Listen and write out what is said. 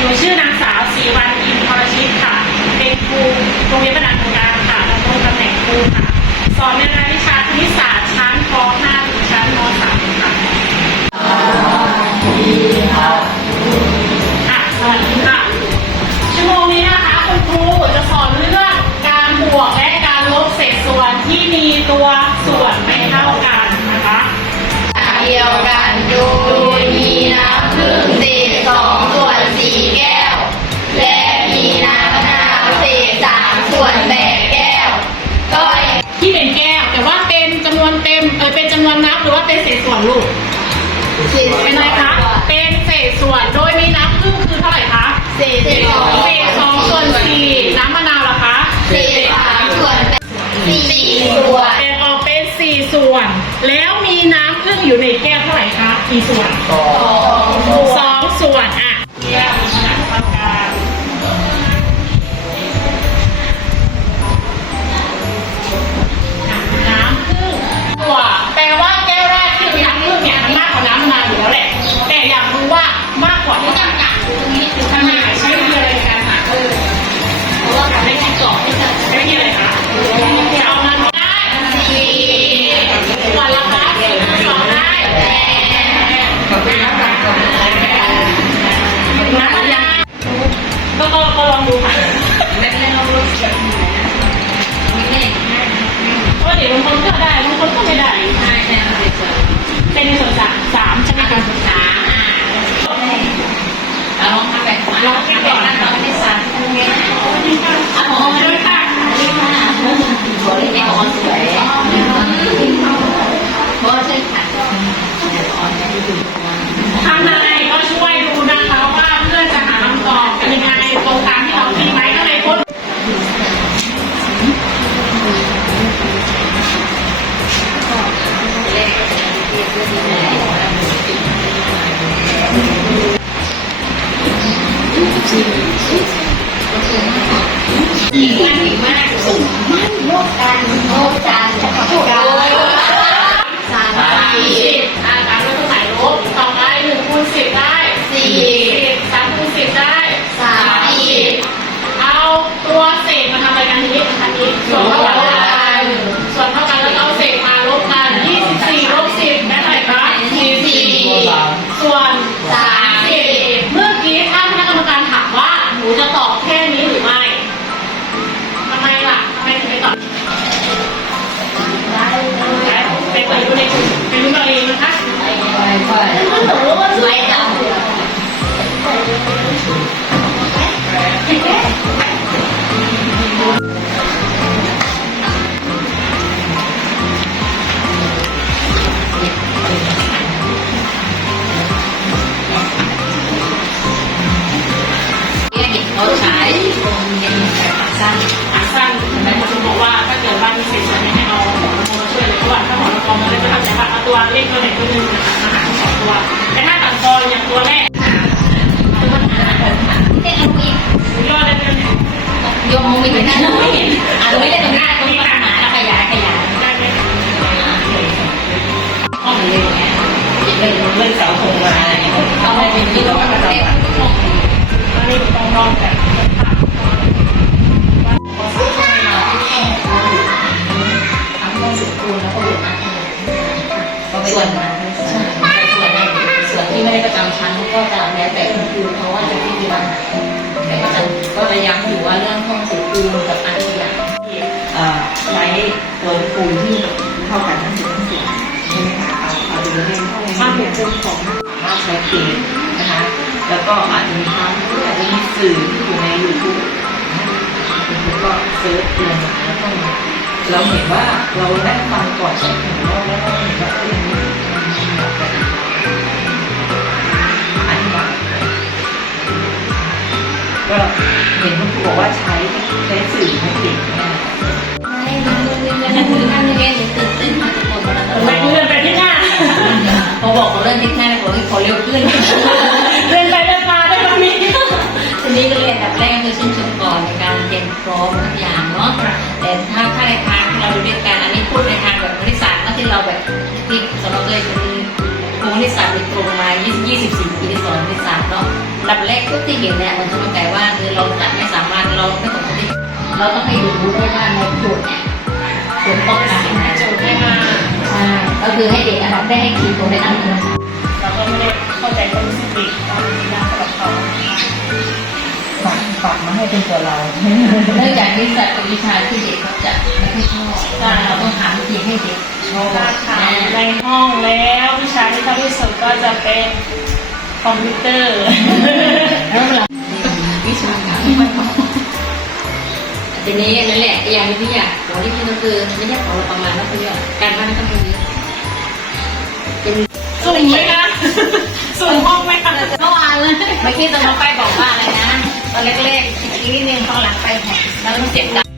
หนูชื่อนางสาวศรีวันอินทรชิตค่ะ เป็นครูโรงเรียนประดานตรงกางค่ะดำรงตำแหน่งครูค่ะ สอนในรายวิชาคณิตศาสตร์ชั้นป .5 ถึงชั้นม .3 ค่ะค่ะสวัสดีค่ะ ชั่วโมงนี้นะคะคุณครูจะสอนเรื่องการบวกและการลบเศษส่วนที่มีตัวส่วนไม่เท่ากันนะคะ เดียวกันดยมีน้ำผึ้งเศษสอง แก้ว และมีน้ำมะนาวเศษสามส่วนแปดแก้ว ก็ยังที่เป็นแก้ว แต่ว่าเป็นจำนวนเต็มเออเป็นจำนวนนับหรือว่าเป็นเศษส่วนลูกเศษเป็นอะไรคะเป็นเศษส่วนโดยมีน้ำครึ่งคือเท่าไหร่คะเศษสองเศษสองส่วนสี่น้ำมะนาวล่ะคะเศษสามส่วนแปดสี่ส่วนแบ่งออกเป็นสี่ส่วน แล้วมีน้ำครึ่งอยู่ในแก้วเท่าไหร่คะกี่ส่วนส เป็นในส่วนสามสามใช่ไหมคะสาม ดีมาก ส ตัวเล็กตัวไหนตัวหนึ่งนะคะมาหารสองตัวแต่ถ้าตัดตออย่างตัวแรกเด็กอีกย่อได้เป็นยกมือไม่ได้ไม่เห็น ที่ไม่ได้ประจำชั้นก็จะแล้วแต่คุณครูเขาว่าจะพิจารณาแต่ก็จะก็จะย้ำอยู่ว่าเรื่องห้องสุดคูกับอันที่อย่างเอ่ใช้ตัวปูนที่เท่ากันทั้งสิบทั้งสิบใช่ไหมคะเอาเอาดูให้เข้ามาให้ถูกคูณของมากใช้เกณฑ์นะคะ แล้วก็อาจจะมีความอาจจะมีสื่อที่อยู่ในยูทูบคุณก็เซิร์ชลงมาแล้วก็มาเราเห็นว่าเราได้ฟังก่อนจากของเราแล้วเราเห็นว่า ก็เห็นคุณครูบอกว่าใช้ใช้สื่อให้เก่งมากไม่เรื่อนั้นคือท่านเรียนตื่นเต้นมากทุกคนไปเลื่อนที่หน้าพอบอกเขาเรื่องที่แค่เขาขอเร็วขึ้นเลื่อนไปเลื่อนมาได้แบบนี้ทีนี้ก็เรียนแบบแรกคือชื่นชมก่อนในการเตรียมพร้อมทุกอย่างเนาะแต่ถ้าถ้าในทางที่เราเรียนกันอันนี้พูดในทางแบบคณิตศาสตร์นะที่เราแบบที่สำหรับเลยคือครูคณิตศาสตร์โดยตรงมา 24 ปีที่สอนคณิตศาสตร์เนาะ ดับแรกทุกที่เห็นเนี่ยมันจะมาแต่ว่าคือเราจะไม่สามารถเราไม่สมควรที่เราต้องไปดูด้วยว่าในโจทย์เนี่ยคนต้องการสิ่งที่โจทย์ให้มาใช่ก็คือให้เด็กอันดับได้ให้คีย์ตัวในอันนึงเราก็ไม่ได้เข้าใจความรู้สึกเด็กตอนนี้นะสำหรับเขาฝากฝากมาให้เป็นตัวเราเนื่องจากวิชาเป็นวิชาที่เด็กเขาจะไม่ค่อยชอบเราต้องหาวิธีให้เด็กชอบถ้าถามในห้องแล้ววิชาที่ชอบที่สุดก็จะเป็น คอมพิวเตอร์แล้วเราวิชาการไม่ค่อยพอทีนี้นั่นแหละอย่างที่อยากขอที่พี่ก็คือไม่ใช่ขอประมาณว่าคือการบ้านต้องเป็นเยอะเป็นสูงไหมคะสูงห้องไหมคะเมื่อวานเลยเมื่อกี้ตอนน้องไปบอกว่าอะไรนะตอนเล็กๆอีกนิดนึงตอนหลังไปแหกแล้วมันเจ็บดัง